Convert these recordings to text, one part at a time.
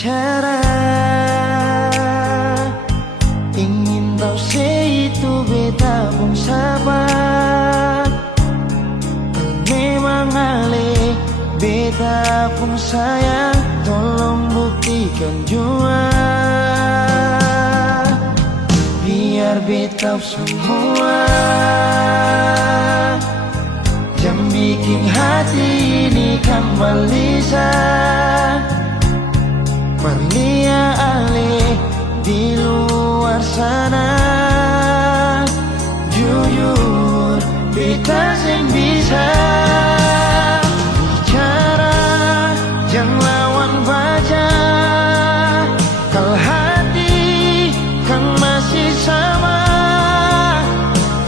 bicara, ingin tahu itu beta pun sabar. Memang ale beta pun sayang, tolong buktikan jua. Biar beta semua yang bikin hati ini kembali Perlia ale di luar sana. Jujur beta sing bisa bicara, jangan lawan baca. Kalau hati kan masih sama,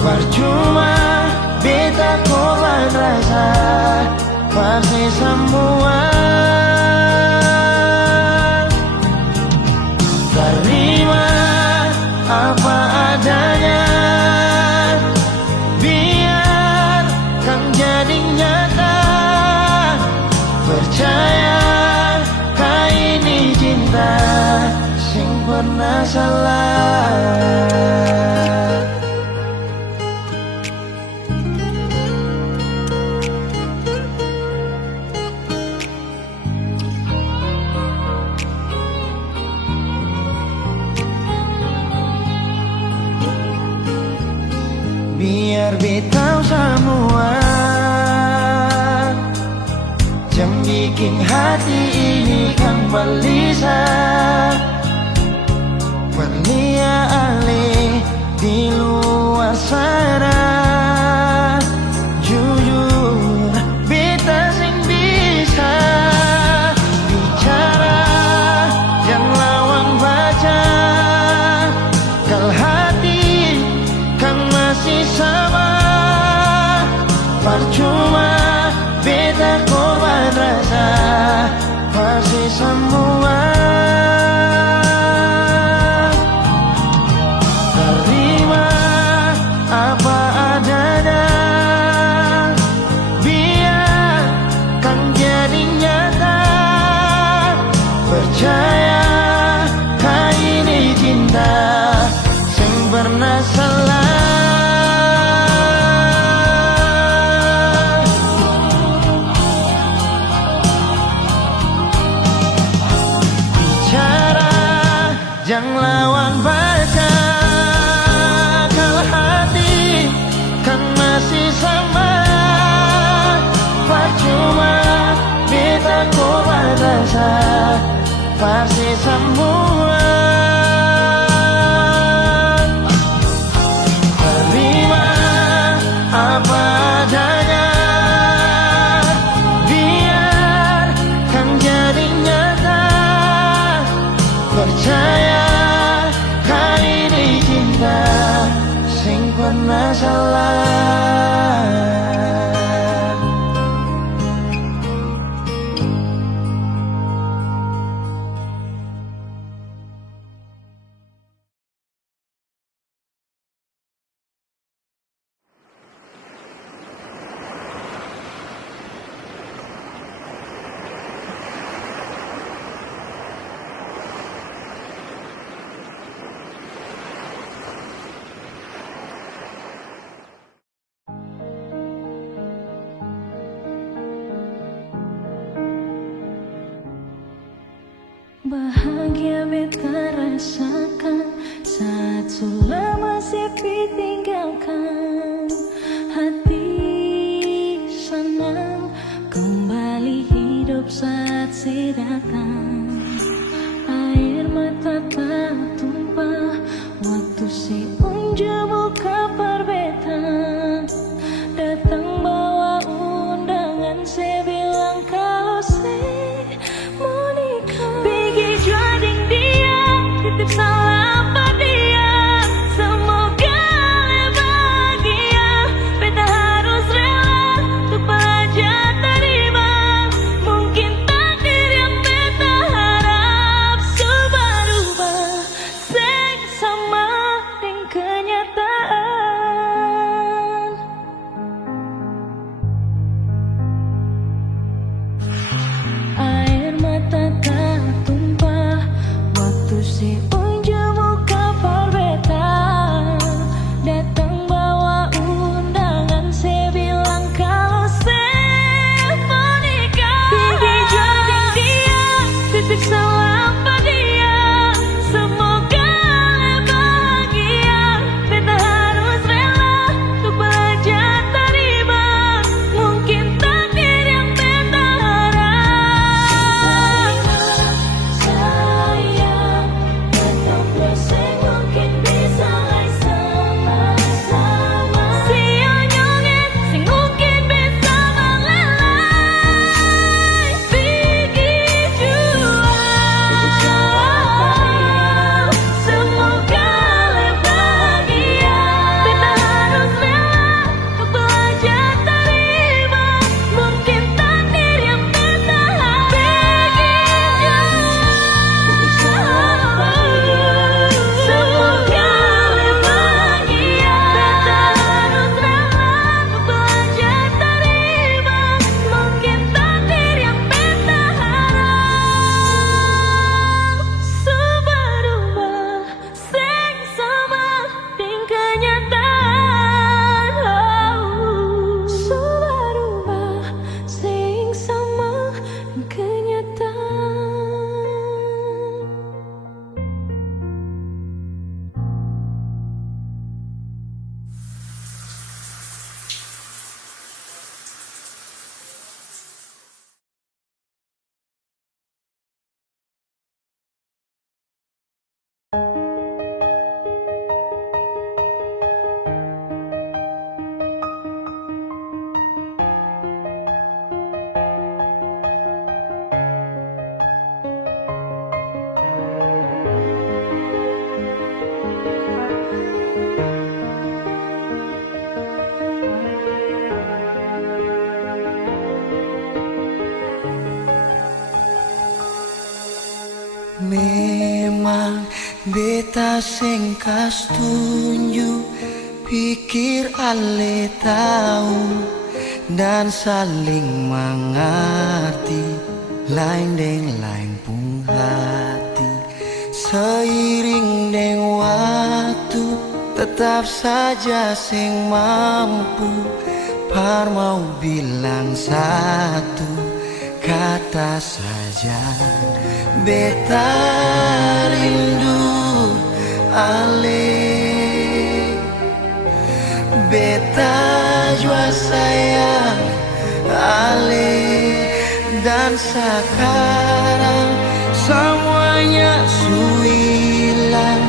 percuma beta korban rasa pasti semua. Terima apa adanya, biar kan jadi nyata. Percaya kau ini cinta sing pernah salah. Biar beta semua yang bikin hati ini kembali Perlia ale di luar sana. Jujur beta sing bisa bicara, yang lawan baca. Kalau hati kan masih sama, percuma beta korban rasa pasti semua. Terima apa adanya, biar kan jadi nyata. Percaya kau ini cinta sing pernah salah. Jangan lawan baca, kalau hati kan masih sama. Percuma beta korban rasa pasti semua. Terima apa adanya, biar kan jadi nyata. Percaya kau ini cinta sing pernah salah. Bahagia beta rasakan saat sudah masih ditinggalkan. Hati senang kembali hidup saat si datang. Air mata tak tumpah waktu si unjuk buka perbetan. Datang bawa undangan, saya bilang kalau saya mau nikah. Titip salam Beta sing kas tunjuk, pikir ale tahu dan saling mengerti, lain deng lain pun hati. Seiring deng waktu, tetap saja sing mampu par mau bilang satu kata saja. Beta rindu ale, beta jua sayang ale, dan sekarang semuanya su hilang,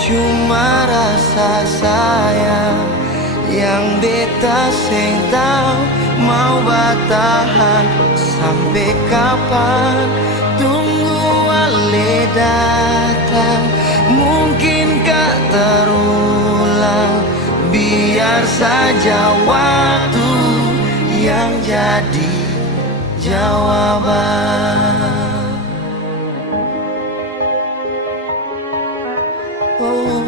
cuma rasa sayang yang beta sing tahu mau bertahan sampai kapan. Tunggu ale datang, mungkinkah terulang? Biar saja waktu yang jadi jawaban. Oh.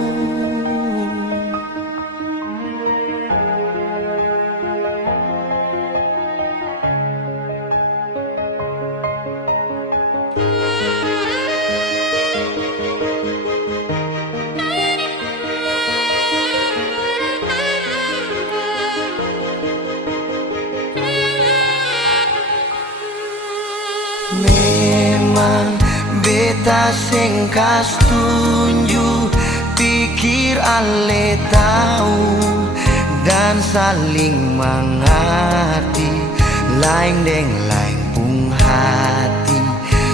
Memang beta sing kas tunjuk, pikir ale tahu dan saling mengerti, lain deng lain pun hati.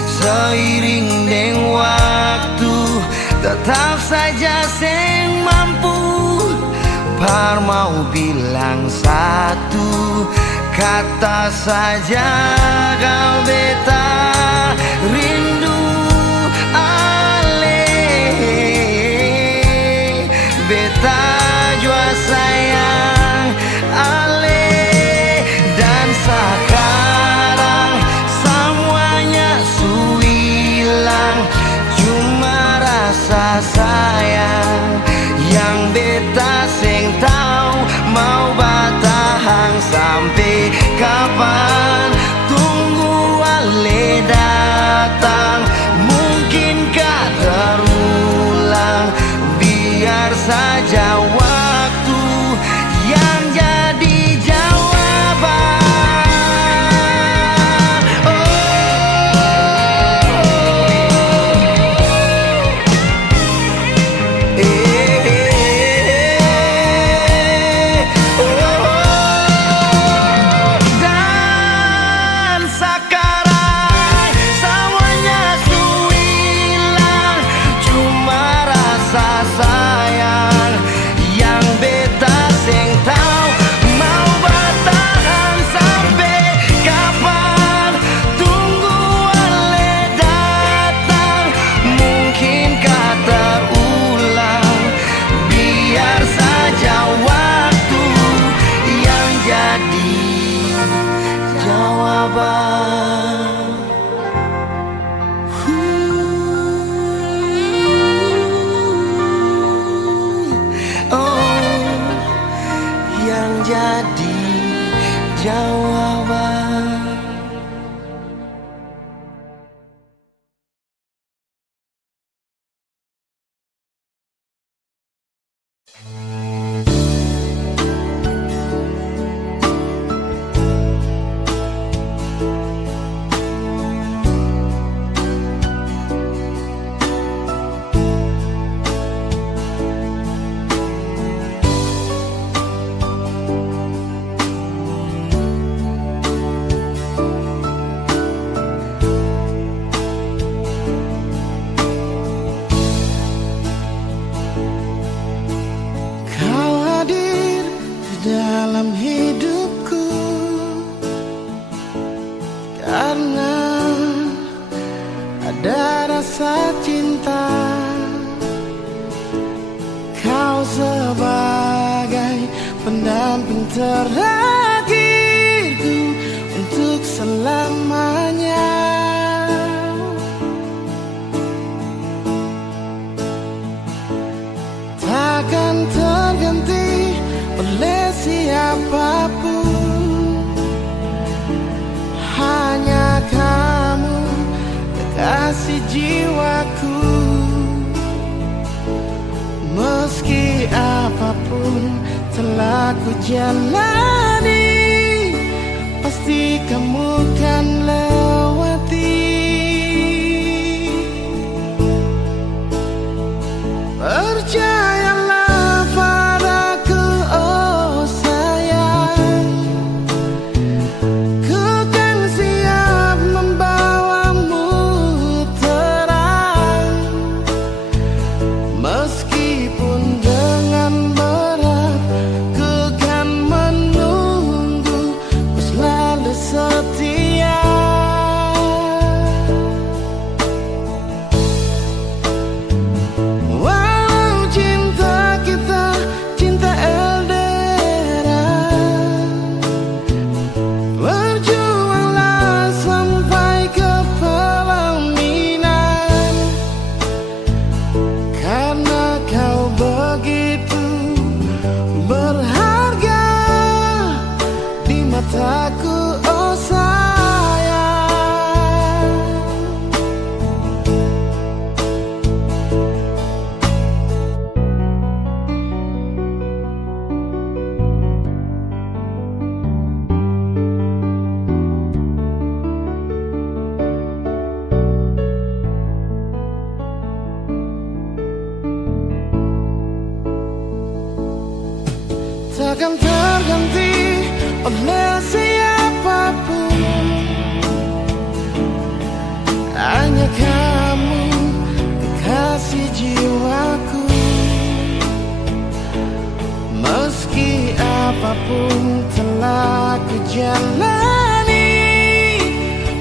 Seiring deng waktu, tetap saja sing mampu par mau bilang satu kata saja. Kau beta rindu ale, beta jua sayang ale, dan sekarang semuanya su hilang, cuma rasa sayang yang beta sing tahu mau bertahan sampai kapan. Tunggu ale datang, mungkinkah terulang? Biar saja waktu yang jadi jawaban. Dan sekarang semuanya su hilang, cuma rasa sayang yang beta sing tahu mau bertahan sampai kapan. Tunggu ale datang, mungkinkah terulang? Biar saja waktu yang jadi jawaban. Oh, yang jadi jawaban. Kau hadir di dalam hidupku karena ada rasa cinta. Kau sebagai pendamping terakhirku untuk selamanya. kekasih jiwaku. Meski apapun telah ku jalani, pasti kamu kan lewati. Percayalah padaku, oh sayang, ku kan siap membawamu terang. Meskipun dengan berat, ku kan menunggu, ku selalu setia. Walau cinta kita cinta LDR, berjuanglah sampai ke pelaminan. Karena kau begitu berharga di mataku, oh sayang. Takkan terganti oleh siapapun, hanya kamu kekasih jiwaku. Meski apapun telah ku jalani,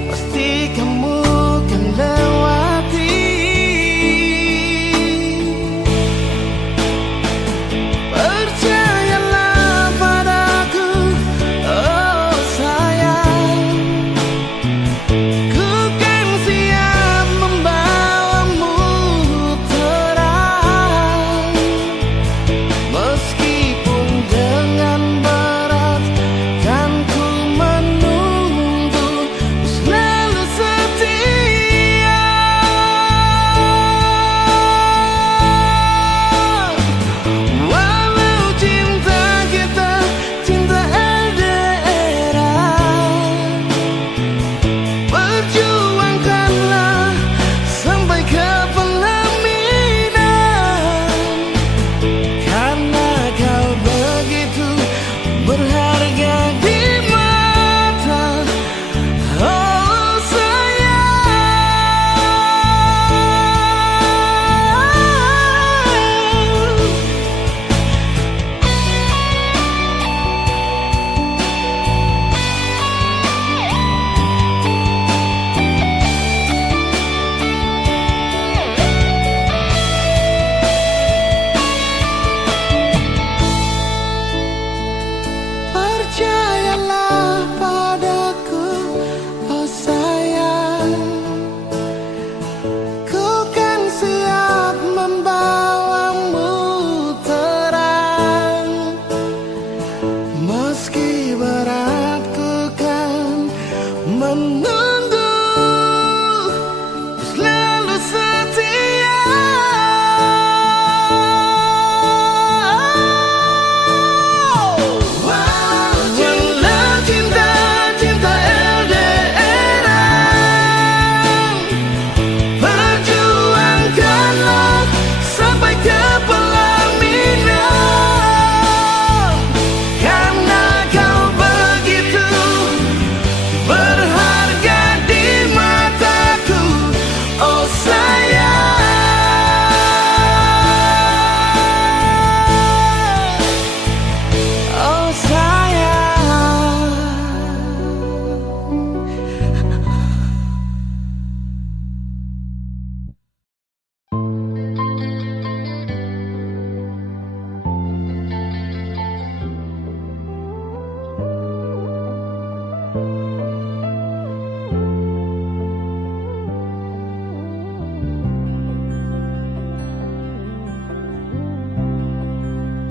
pasti kamu kan lewati. Percayalah padaku, oh sayang, ku kan siap membawamu terang. Meskipun dengan berat, kan ku menunggu, ku selalu setia. Walau cinta kita cinta LDR, berjuangkanlah sampai ke pelaminan. Karena kau begitu berharga di mata, oh sayang. Percayalah padaku, oh sayang, ku kan siap membawamu terang. Meski berat, ku kan menunggu, ku selalu setia. Walau cinta cinta LDR, berjuangkanlah sampai ke pelaminan. Karena kau begitu berharga di mataku, oh sayang, oh sayang.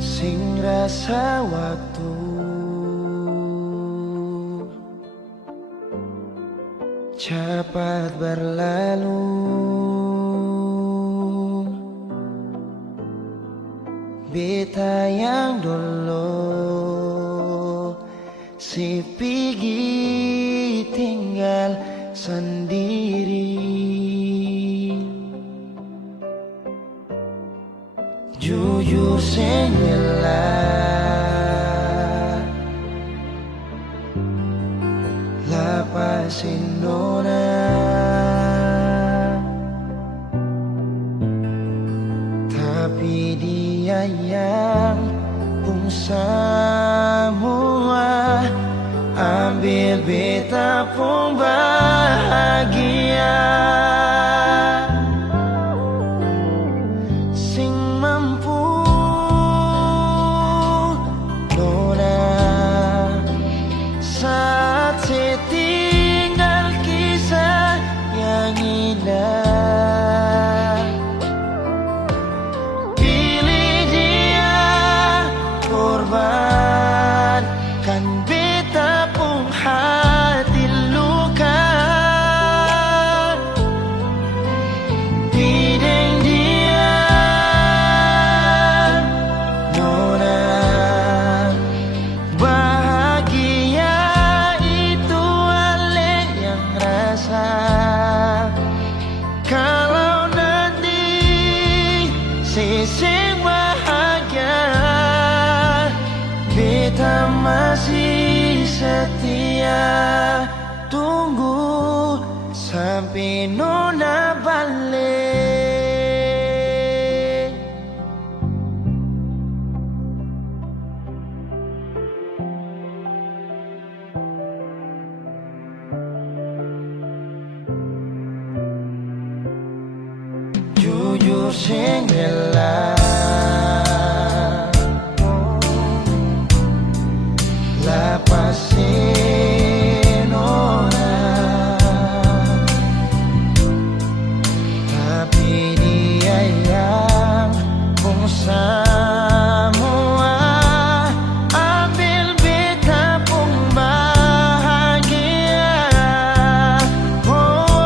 Sing rasa waktu cepat berlalu. Beta yang dulu si pergi tinggal sendiri. Jujur sengela lapasin nona, tapi dia yang pun semua ambil beta pun bahagia. Sing mampu nona saat saya tinggal kisah yang indah. Pilih dia korbankan beta pun hati luka. Bideng dia nona bahagia itu ale yang rasa. Kalau nanti seseng bahagia, beta masih setia tunggu sampai nona balik. Jujur sengela lapasin nona, tapi dia yang pun semua ambil beta pun bahagia. Oh,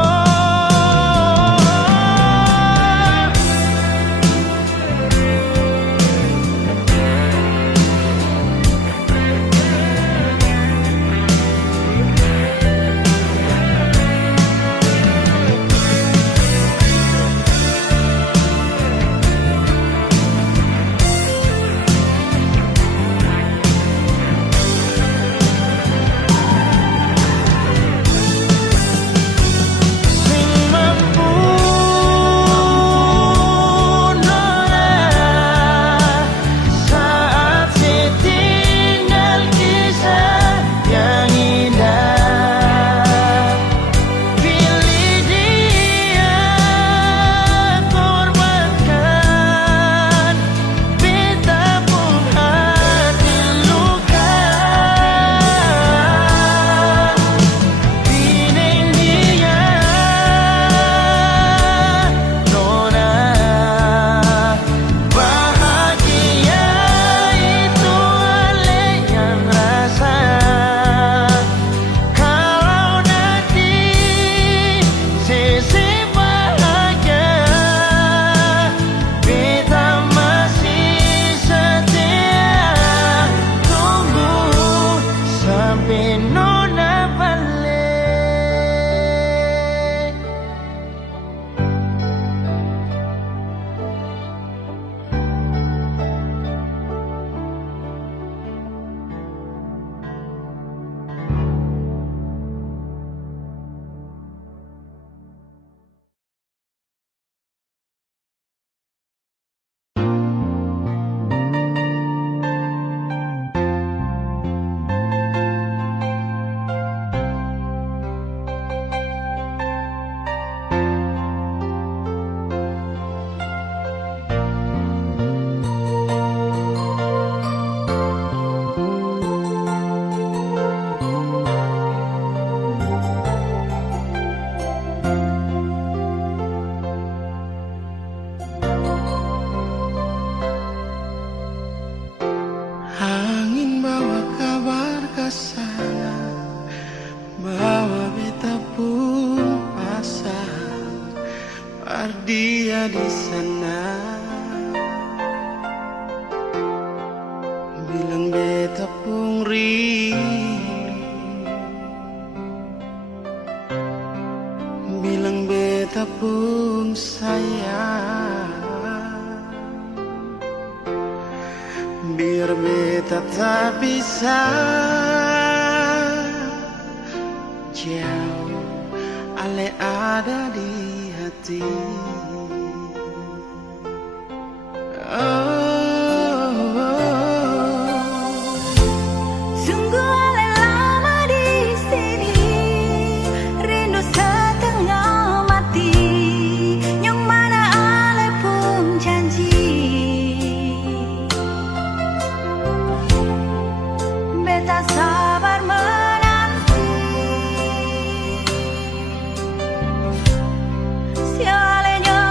di sana, bilang beta pun rindu, bilang beta pun sayang, biar beta tak bisa jauh, ale ada di hati. Sungguh ale lama di sini, rindu setengah mati, yang mana ale pun janji beta sabar menanti. Sialenya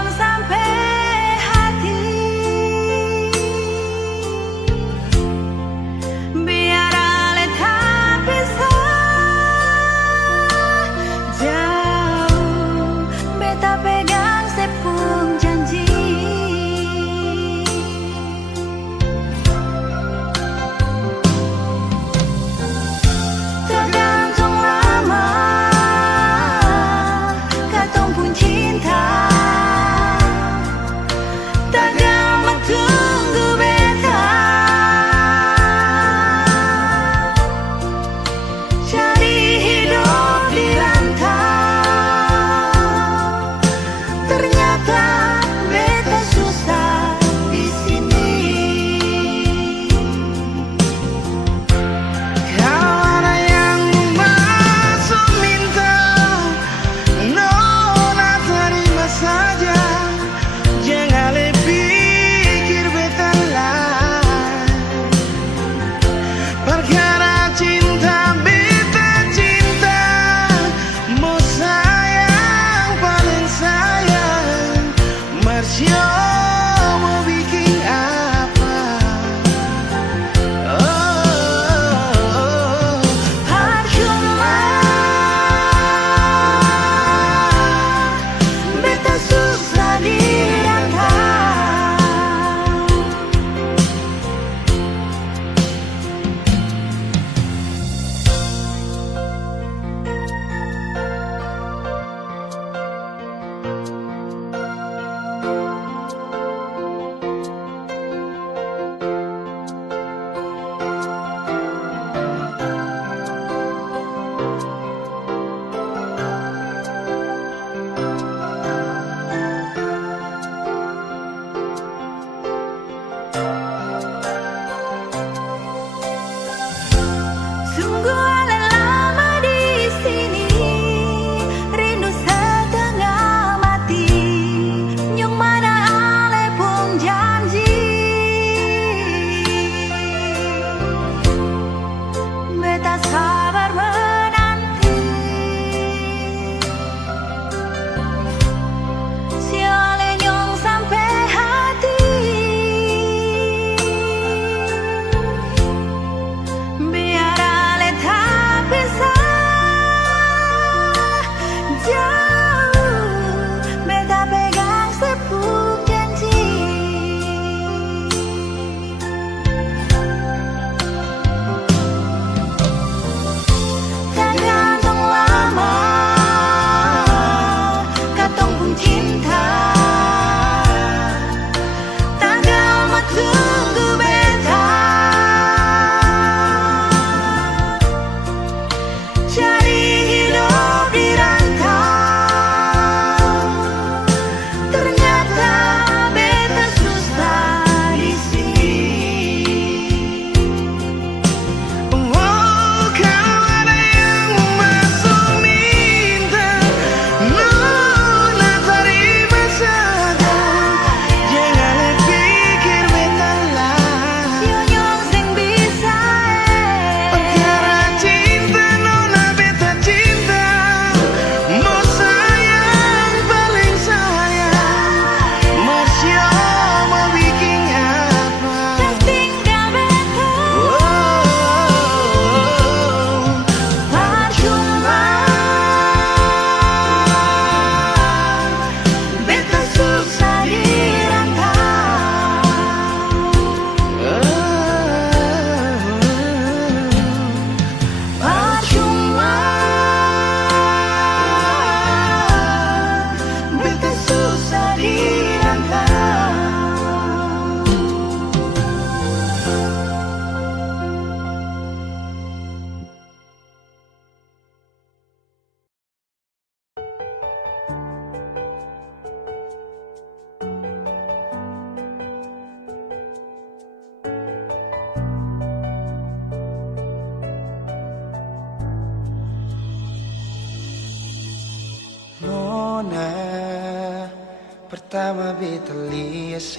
Pertama beta lihat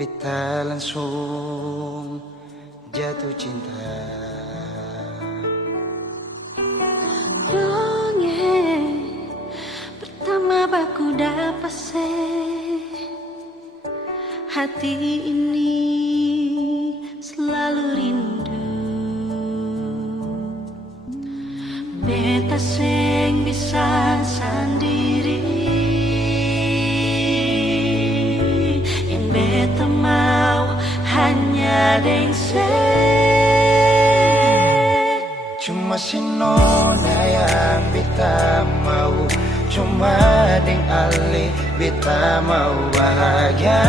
beta langsung jatuh cinta. Dongeng pertama baku dapat hati ini selalu rindu. Beta sing bisa sendiri, yang beta mau hanya deng Cuma si nona yang beta mau, cuma deng ale beta mau bahagia.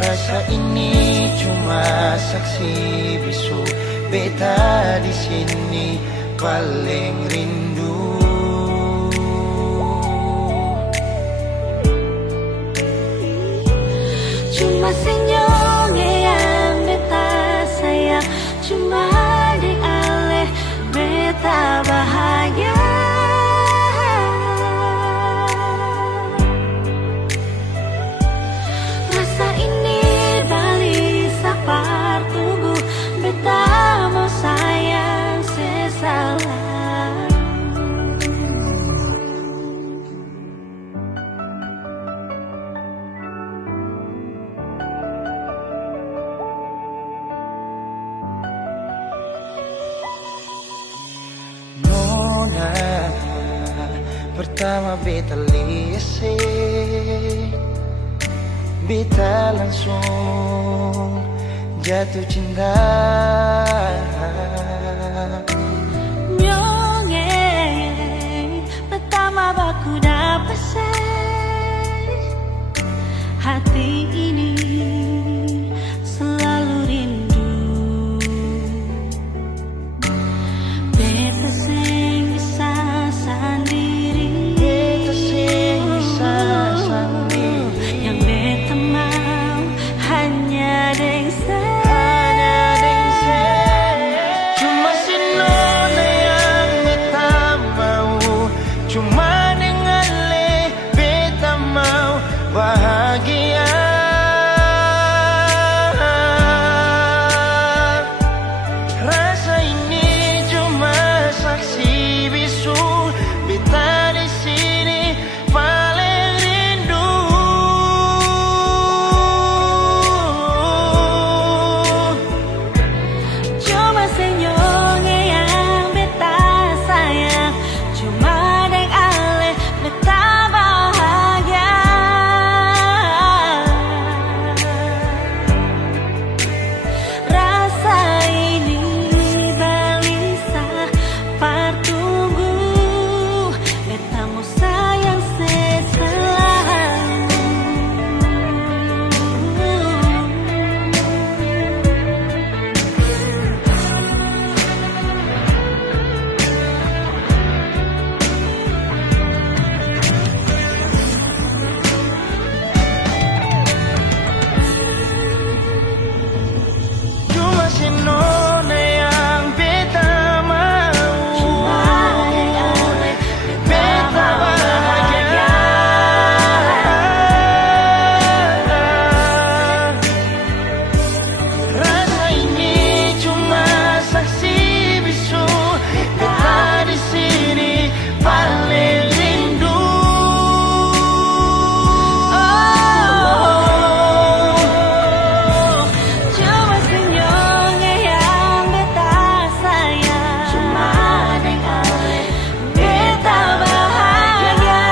Rasa ini cuma saksi bisu, beta di sini paling rindu. Cuma senyum yang beta sayang, cuma di aleh beta bahagia. Rasa ini balik sapar tunggu, beta mau sayang sesalah. Nona pertama beta lihat beta langsung jatuh cinta. Nyongeng pertama baku dapat hati ini selalu rindu. Beta sing bisa sendiri, Beta sing bisa sendiri, yang beta mau hanya deng cuma si nona yang beta mau, cuma dengan le beta mau bahagia. Rasa ini cuma saksi bisu, beta di sini paling rindu. cuma senyum yang beta sayang, cuma deng aleh beta bahagia. Rasa ini balisa partunggu, beta mau sayang seselalu. Cuma si nona yang beta mau, Cuma deng aleh beta bahagia. Rasa ini cuma saksi bisu, beta di sini paling rindu. Cuma senyum yang beta sayang, cuma deng aleh beta bahagia.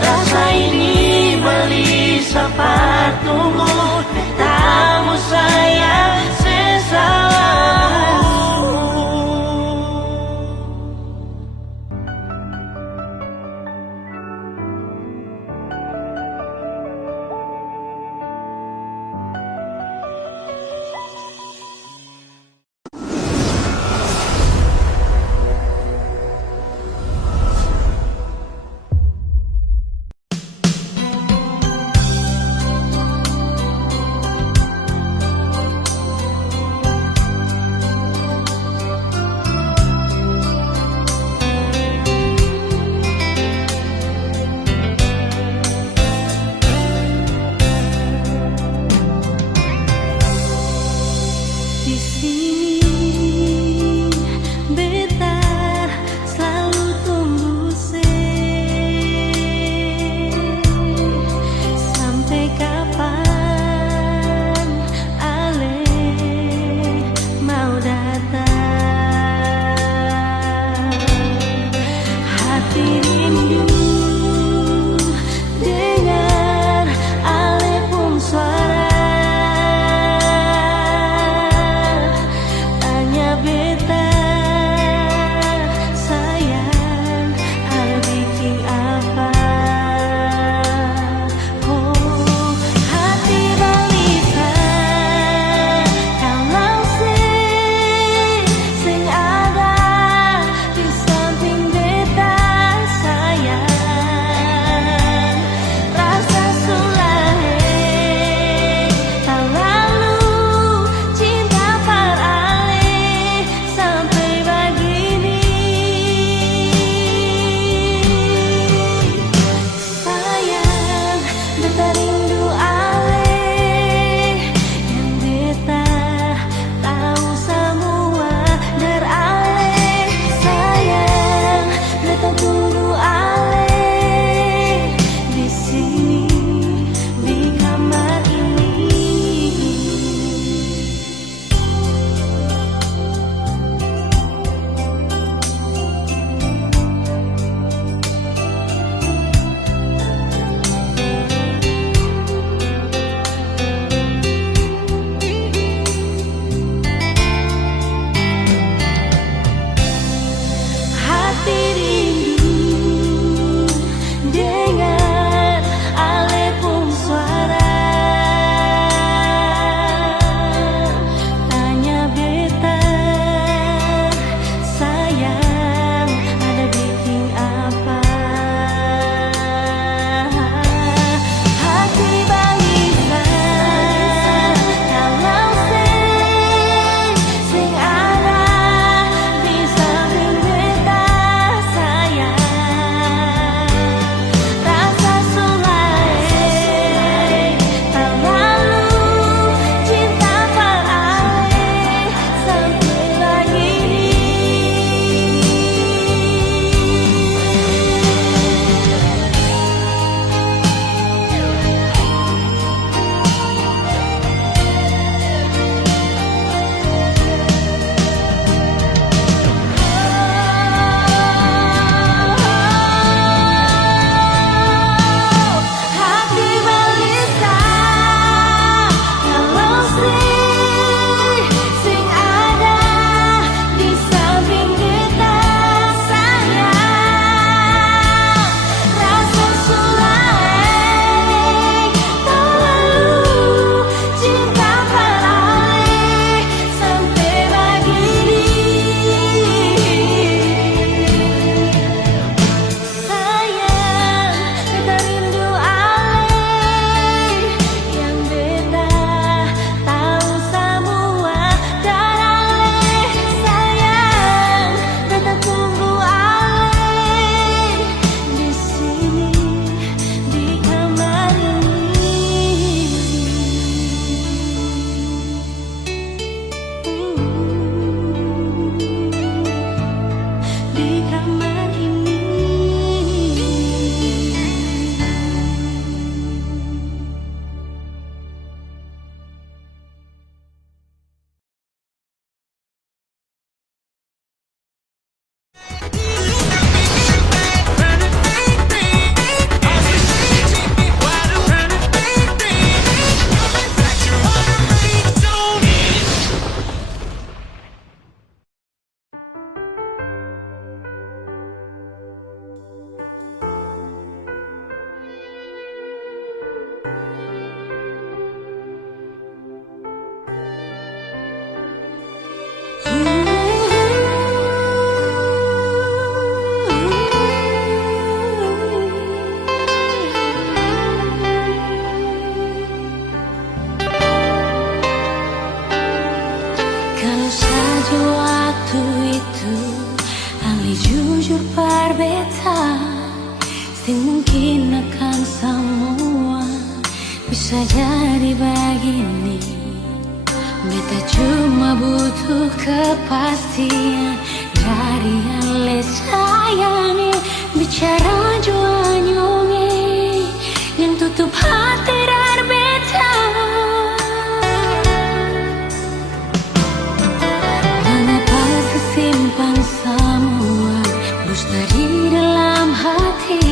Rasa ini beli sapat tunggu, betamu sayang sesalamu. mungkin akan semua bisa jadi begini. Beta cuma butuh kepastian dari ale sayangi. Bicara jua nyonge yang tutup hati dari beta. Mengapa sesimpan semua dusta di dalam hati,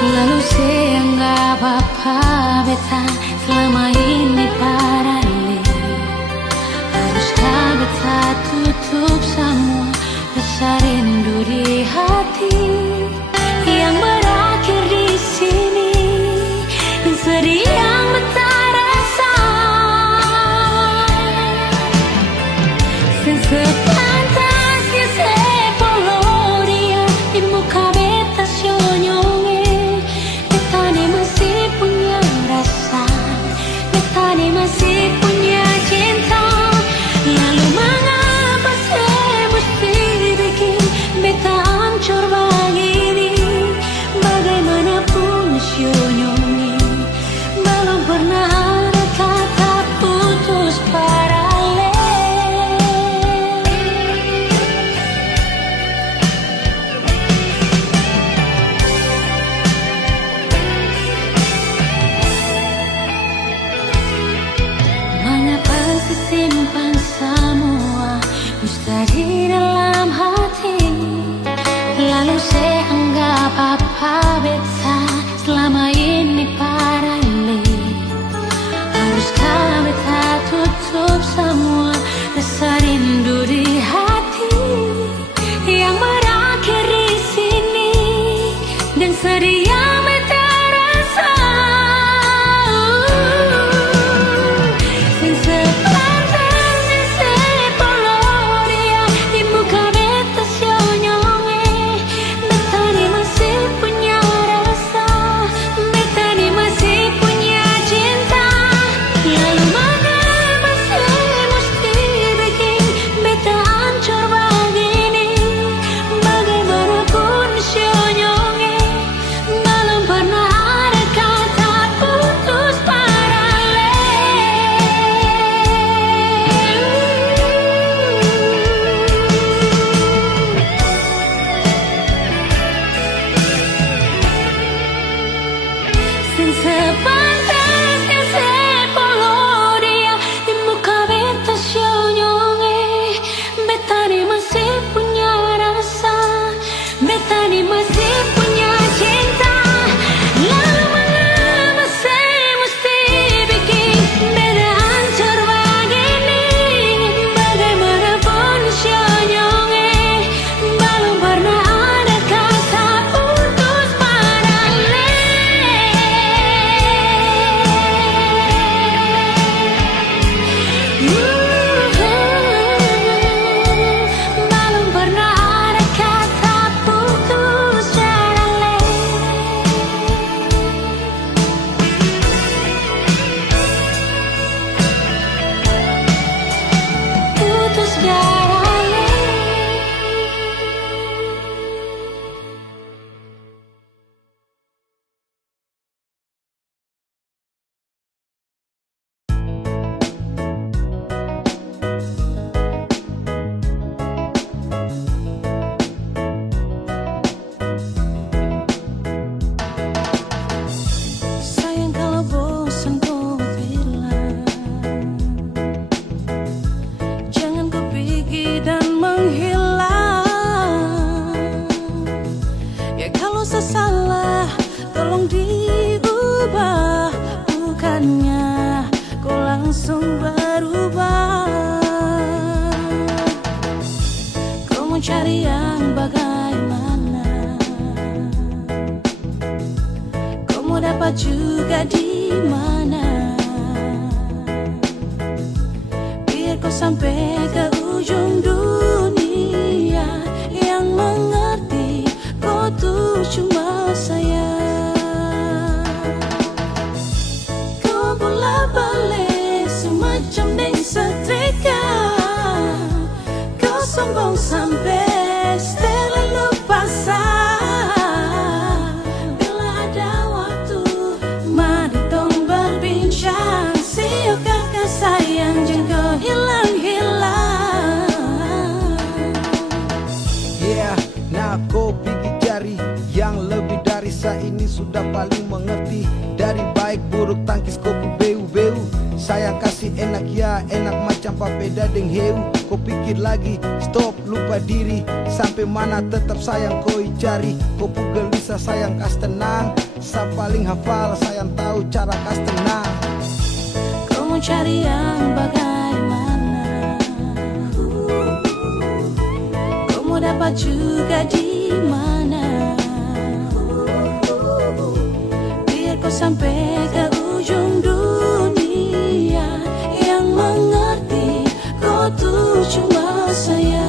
lalu seanggap apa beta selama ini parali. Haruskah beta tutup semua rasa rindu di hati yang berakhir di sini, dan sedih yang beta rasa. Sepantasnya sepuluh dia di muka beta sionyonge. Beta ni masih punya rasa, beta ni masih punya cinta. Lalu mengapa saya mesti bikin beta hancur begini? Bagaimanapun sionyonge, belum pernah ada kata putus paralel. Mengapa simpan semua dusta di dalam hati, lalu saya anggap apa beta selama ini parali. Haruskah beta tutup semua rasa rindu di hati yang berakhir di sini, dan sedih yang beta rasa. Sepantasnya sepuluh dia di muka beta sionyonge. Beta ni masih punya rasa, beta ni masih punya cinta. Lalu mengapa saya mesti bikin beta hancur begini? Bagaimanapun sionyonge, belum pernah ada kata putus paralel. Sepantasnya sepuluh dia di muka beta sionyonge. Beta ni masih punya rasa, beta ni masih punya cinta. Lalu mengapa saya mesti bikin beta hancur begini? Bagaimanapun sionyonge, belum pernah ada kata putus paralel. Belum pernah ada kata putus paralel. Putus paralel. Sayang kalau bosan kau bilang, jangan kau pergi dan menghilang. Ya kalau saya salah, tolong diubah, bukannya kau langsung berubah. Kau mau cari yang bagaimana? Kau mau dapat juga di mana? Biar kau sampai ke ujung dunia, yang mengerti kau tuh cuma saya. Kau bola balik semacam neng setrika. Kau sombong sampai setelah lupa sah. sudah paling mengerti. Dari baik buruk tangkis kau beu-beu. Sayang kasih enak ya enak macam papeda deng heu. Kau pikir lagi stop lupa diri. Sampai mana tetap sayang kau cari. Kau gelisah sayang kas tenang. Sa paling hafal sayang tahu cara kas tenang. Kau mau cari yang bagaimana? Kau mau dapat juga di mana? Biar kau sampai ke ujung dunia. Yang mengerti kau tuh cuma saya.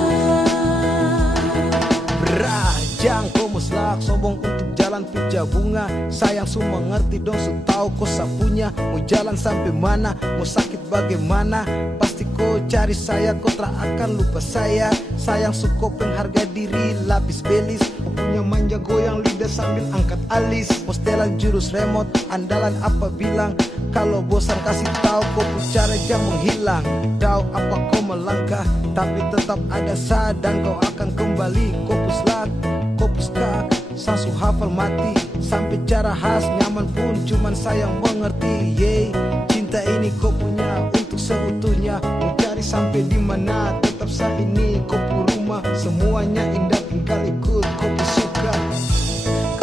Berajang kau muslak sombong untuk jalan pija bunga. Sayang semua ngerti dong so tahu kau sapunya. Mau jalan sampai mana, mau sakit bagaimana. Pasti kau cari saya, kau tak akan lupa saya. Sayang suka pengharga diri, lapis belis. Kau punya manja goyang lidah sambil angkat alis. Postelan jurus remote, andalan apa bilang. Kalau bosan kasih tahu kau pun cara jangan menghilang. Tahu apa kau melangkah, tapi tetap ada sa dan kau akan kembali. Kau puslak, kau puskak, sansu hafal mati. Sampai cara khas nyaman pun cuman sayang mengerti. Yeay, cinta ini kau punya untuk seutuhnya. Mau cari sampai di mana tetap sa ini kau pu rumah. Semuanya indah tinggal ikut kau pu suka.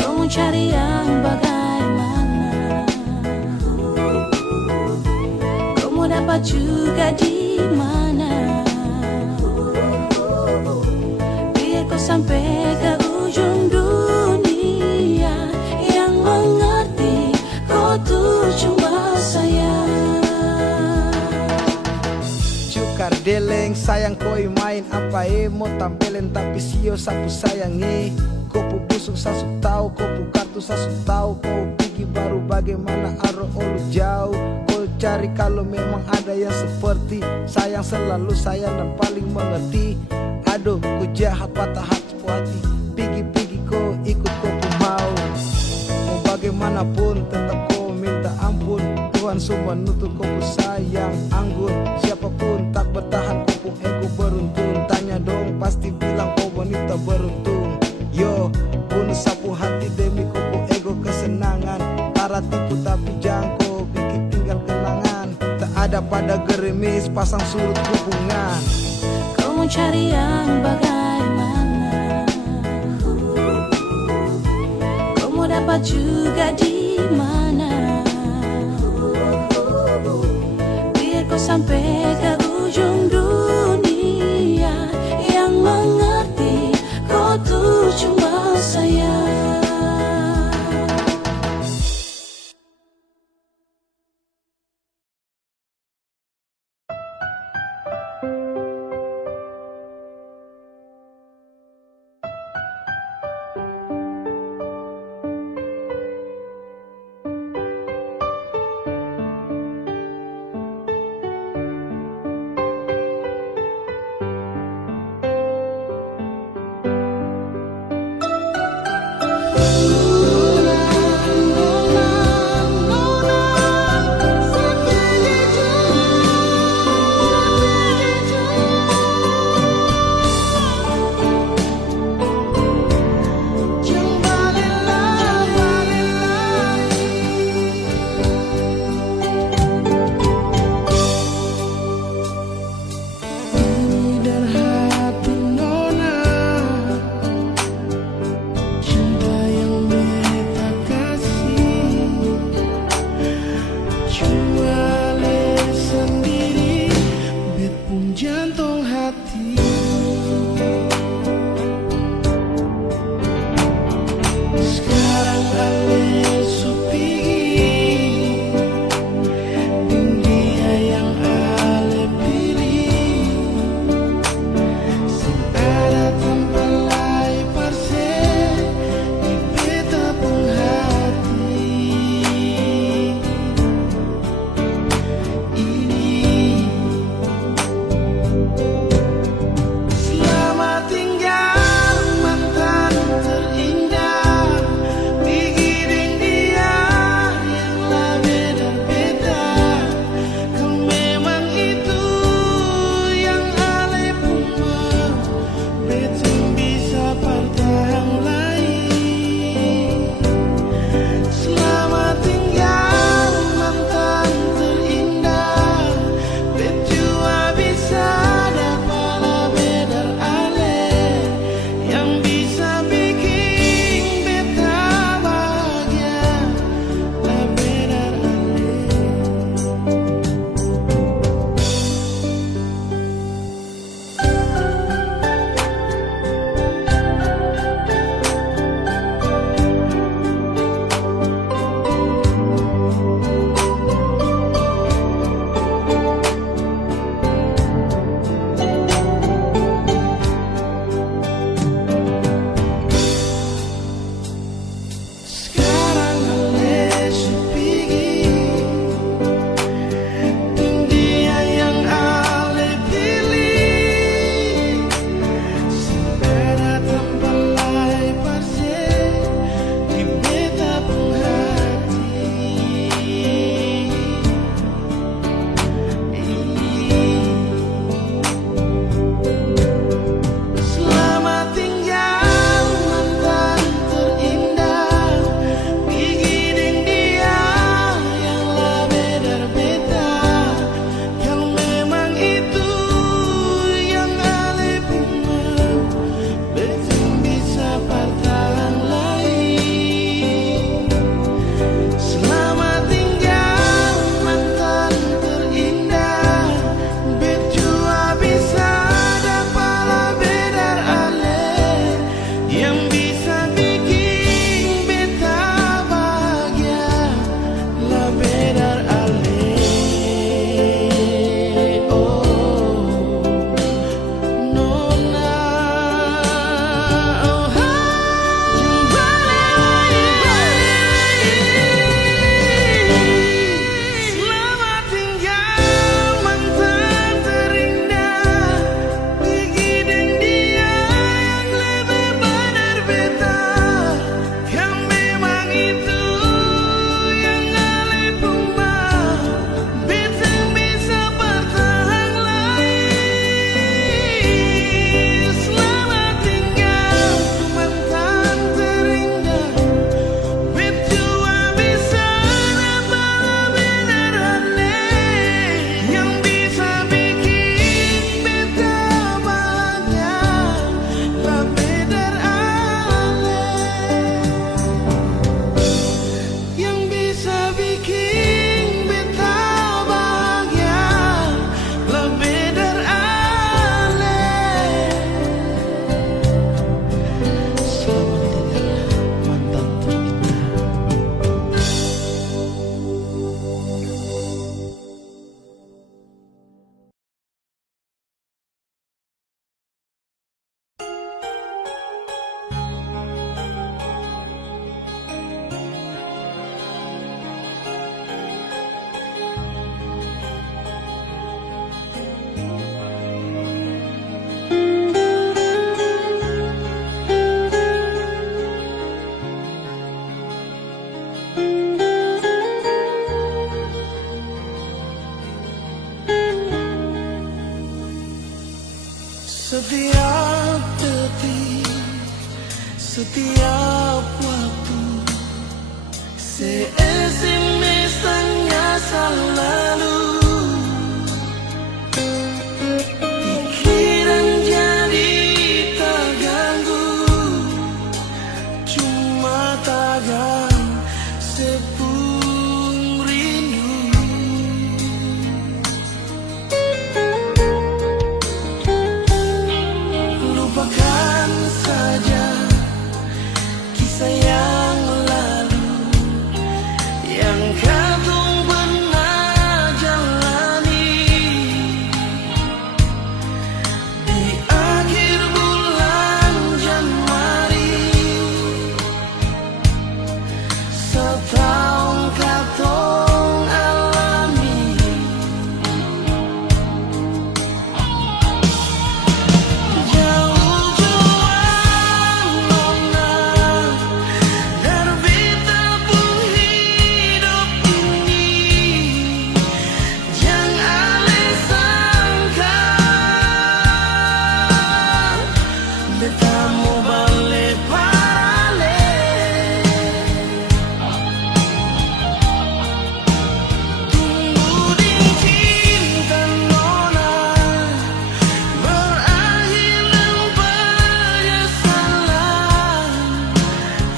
Kau mau cari yang bagaimana? Kau mau dapat juga di mana? Biar kau sampai ke ujung dunia. Yang mengerti kau tuh cuma saya. Cukar deleng sayang koi main apa mau tampilin tapi sio sapu sayangi. Kau pu busuk sasu tahu, kau pu kartu sasu tahu. Kau pergi baru bagaimana aro olu jauh. Kau cari kalau memang ada yang seperti sayang selalu sayang dan paling mengerti. Aduh ku jahat patah hati. Pigi-pigi kau ikut kau pu mau. Mau bagaimanapun tetap kau minta ampun. Tuhan semua nutup kau pu sayang anggun. Siapapun tak bertahan kau pu ego beruntung. Tanya dong pasti bilang kau wanita beruntung. Yo bunuh sapu hati demi kau pu ego kesenangan. Para tipu tapi jangan kau bikin tinggal kenangan. Tak ada pada gerimis pasang surut hubungan. Kau mau cari yang bagaimana? Kau mau dapat juga di mana? Biar kau sampai ke ujung dunia. Yang mengerti kau tuh cuma saya. Setiap detik, setiap waktu, SMS-nya selalu. Pikiran jadi terganggu, cuma tagan sepung rindu. Lupakan saja kisah yang lalu yang kadung pernah jalani. Di akhir bulan Januari, setahun katong alami. Jauh juang nona, terbita pun hidup ini. Jangan ale sangka beta mau balik balik. Tunggu di cinta nona, berakhir dan penyesalan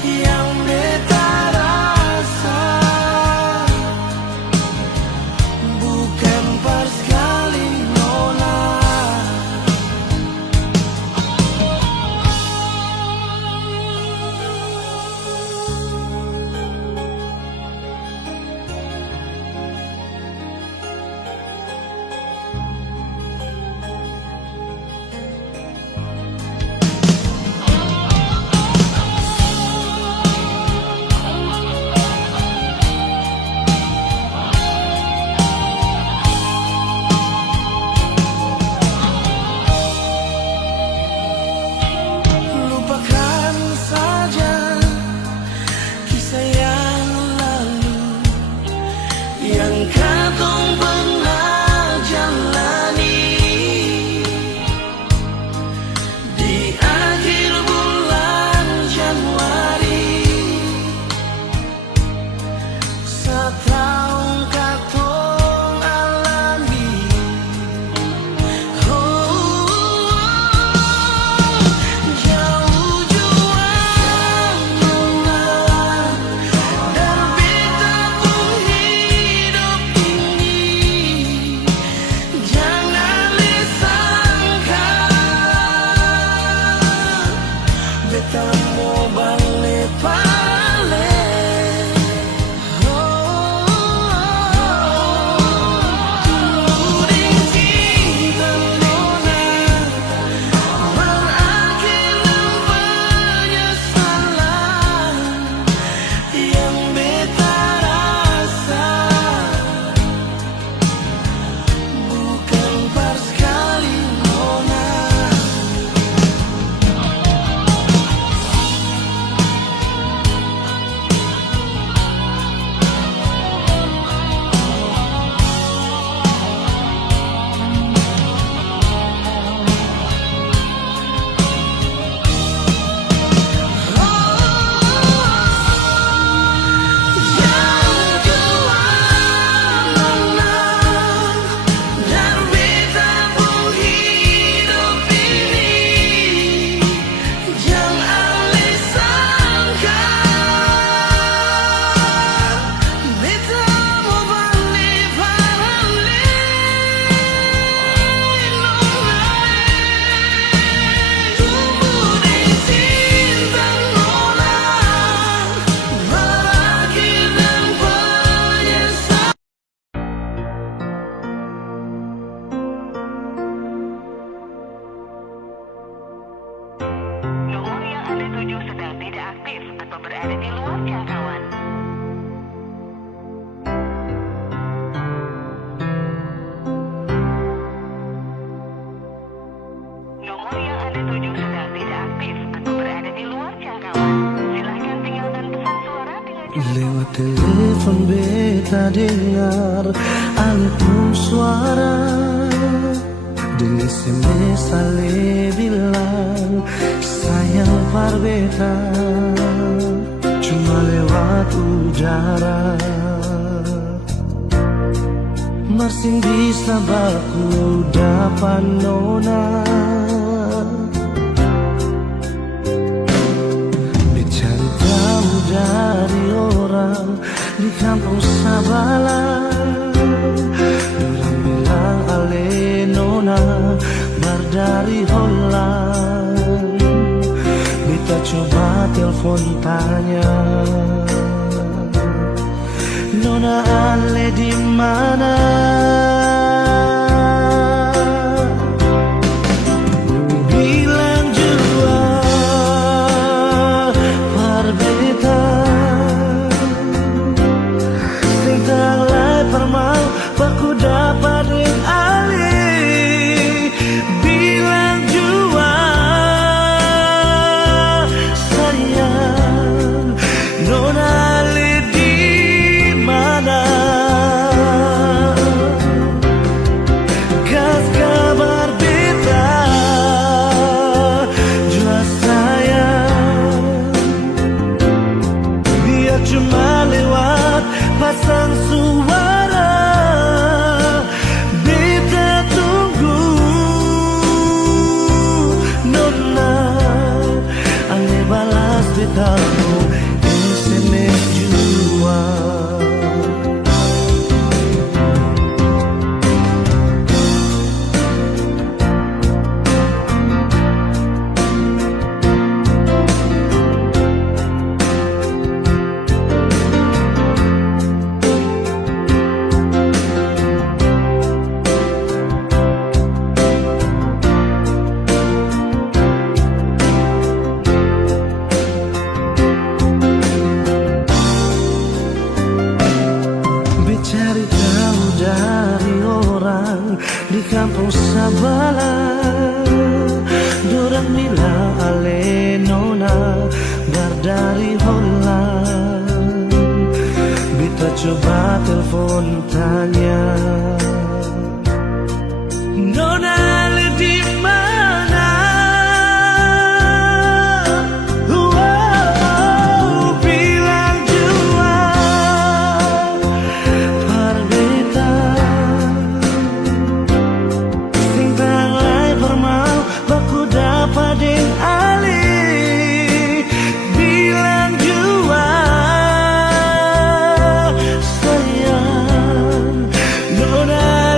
yang beta rasa. Bukan pas kali nona. Lupakan saja kisah yang lalu yang katong pernah jalani. Di akhir bulan Januari, setahun katong alami. Jauh juang nona, terbita pun hidup ini. Jangan disangka beta mau balik balik. Tunggu di cinta nona, berakhir dan penyesalan yang beta rasa. Bukan pas kali nona. Jauh juang nona, terbita pun hidup ini. Jangan disangka beta mau balik balik nona. Tunggu di cinta nona, berakhir dan penyesalan. Nomor yang Anda tuju sedang tidak aktif atau berada di luar jangkauan. Nomor yang Anda tuju sedang tidak aktif atau berada di luar jangkauan. Silahkan tinggalkan pesan suara dengan Lewat telepon beta dengar alih suara Demi semestale bilang sayang parbeta cuma lewat udara. Masih bisa baku dapat nona dicari tahu dari orang di kampung Sabala. Orang bilang ale nona bar dari Holland. Beta coba telepon tanya, nona ale di mana? Bilang jua parbeta sing tanglai permau baku dapat ring ali. Bilang jua sayang nona ale di mana? Gas kabar beta jua sayang, dia cuma lewat pasang suara. Beta tunggu nona ale balas betamu SMS jua. Cari tahu dari orang di kampung Sabala. Dorang bilang ale nona bar dari Holland. Beta coba telepon tanya, nona ale di mana? Bilang jua parbeta sing tanglai permau baku dapat ding ali. Bilang jua sayang nona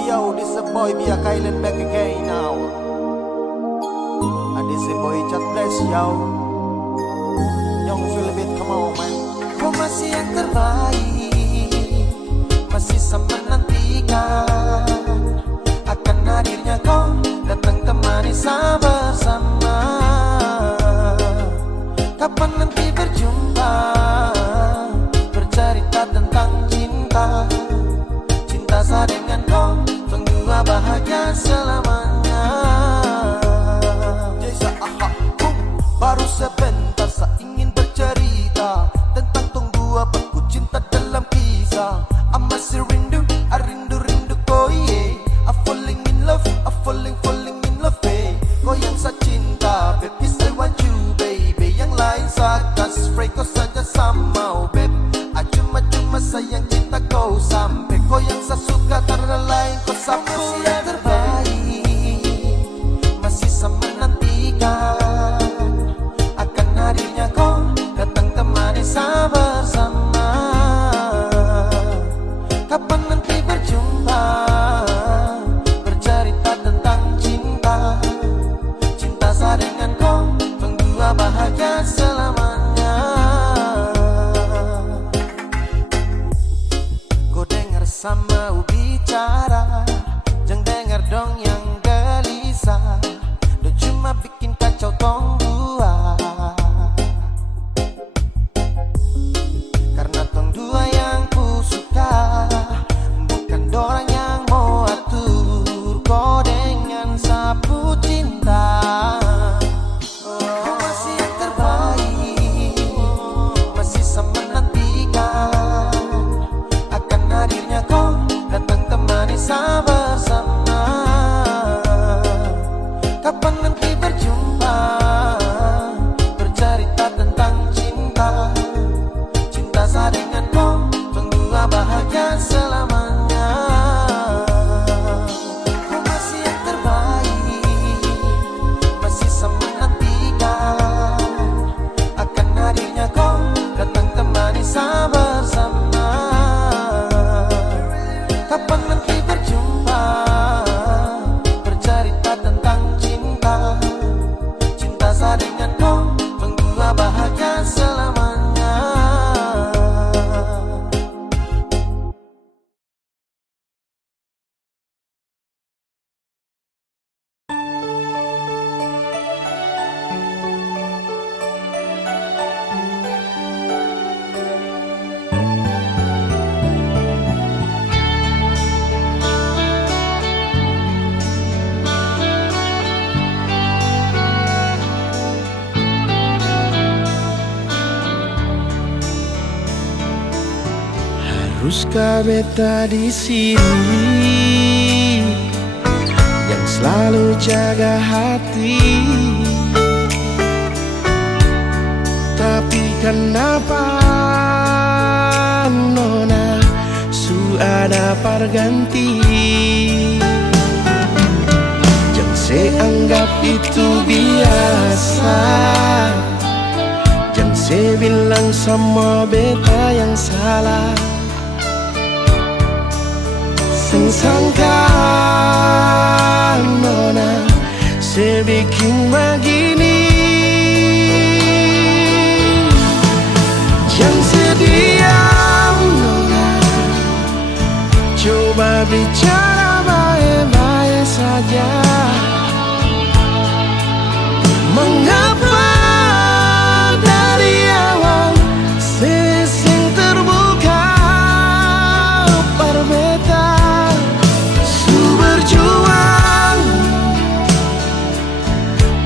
Hey yo, this a boy Bia Kylan back again now. And this a boy Chat Bless yo. Young Philip, come on man. Kau masih yang terbaik, masih sama nantikan akan hadirnya kau datang temani saya bersama. Kapan nanti berjumpa, bercerita tentang cinta. Cinta saya dengan kau, berdua bahagia selamanya. Baru sebentar saya ingin bercerita tentang tong dua baku cinta dalam kisah. I masih rindu, I rindu kau yeah. I falling in love, I falling in love babe. Kau yang saya cinta, baby I want you baby. Yang lain saya kasih spray, kau saja sama oh babe. Cuma sayang cinta kau sampai. Kau yang saya suka tiada lain, kau sapu yang terbaik. Masih sama nantikan akan hadirnya kau datang temani saya bersama. Kapan nanti berjumpa, bercerita tentang cinta. Cinta saya dengan kau, berdua bahagia selamanya. Kau dengar sama bicara, jangan dengar dong yang gelisah. Dia cuma bikin kacau tong dua. Karena tong dua yang ku suka, bukan dorang yang mau atur. Kau dengan sapu cinta. Kau masih yang terbaik, masih sama nantikan akan hadirnya kau datang temani saya bersama. Kapan nanti berjumpa, bercerita tentang cinta. Cinta saya dengan kau, berdua bahagia selamanya. Kau masih yang terbaik, masih sama nantikan akan hadirnya kau datang temani saya bersama. Kapan nanti berjumpa, bercerita tentang cinta. Cinta saya dengan kau, berdua bahagia selamanya. Haruskah beta di sini yang selalu jaga hati? Tapi kenapa nona su ada perganti? Jangan saya anggap itu biasa. Jangan saya bilang sama beta yang salah. Sangka nona saya bikin begini. Jangan sediam nona, coba bicara baik-baik saja. Mengapa dari awal sesing terbuka perbedaan? Berjuang,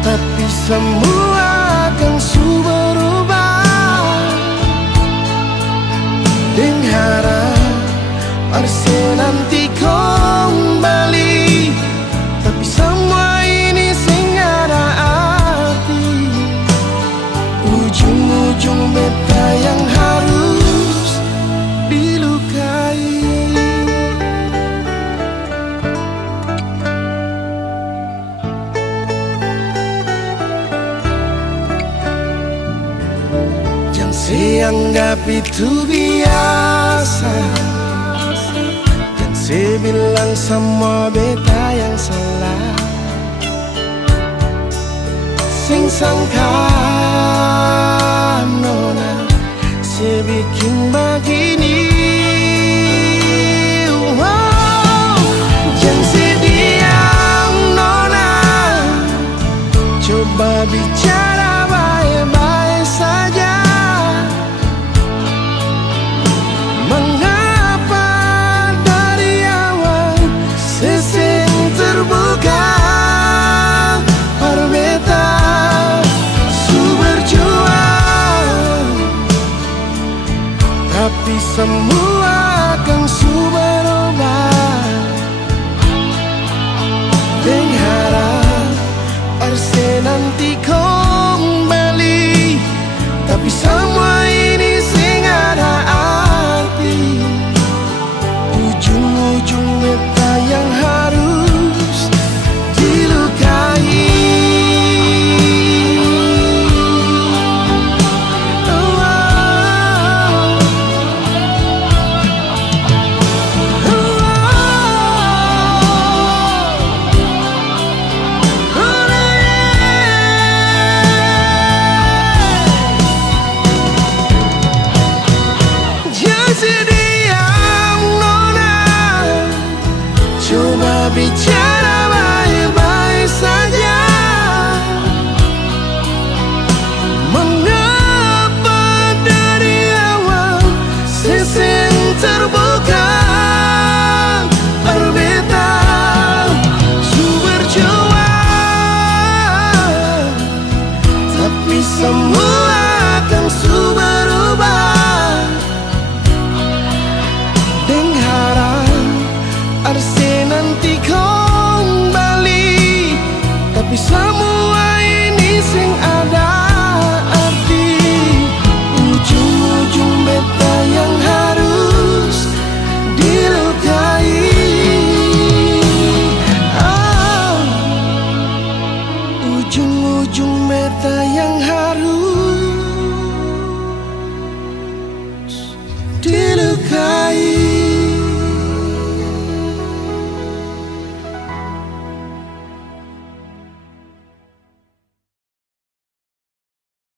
tapi semua akan berubah. Dengan harap harus nanti kembali, tapi semua ini sing ada arti. Ujung-ujung beta yang harus dilukai. Saya anggap itu biasa. Jangan Saya bilang sama beta yang salah, sing sangka nona saya bikin begini. Wow, jangan sedih nona, coba bicara baik-baik saja. Mengapa dari awal sesing terbuka berbeda, su berjuang, tapi semua akan su berubah. Berharap arse nanti kembali, tapi semua ini sing ada arti. Ujung-ujung beta yang harus dilukai. Coba bicara baik-baik saja. Mengapa dari awal sesing terbuka berbeda, su berjuang, tapi semua akan su berubah. Dengaran arse nanti kembali, tapi semua ini sing ada arti. Ujung-ujung beta yang harus dilukai. Ujung-ujung beta yang harus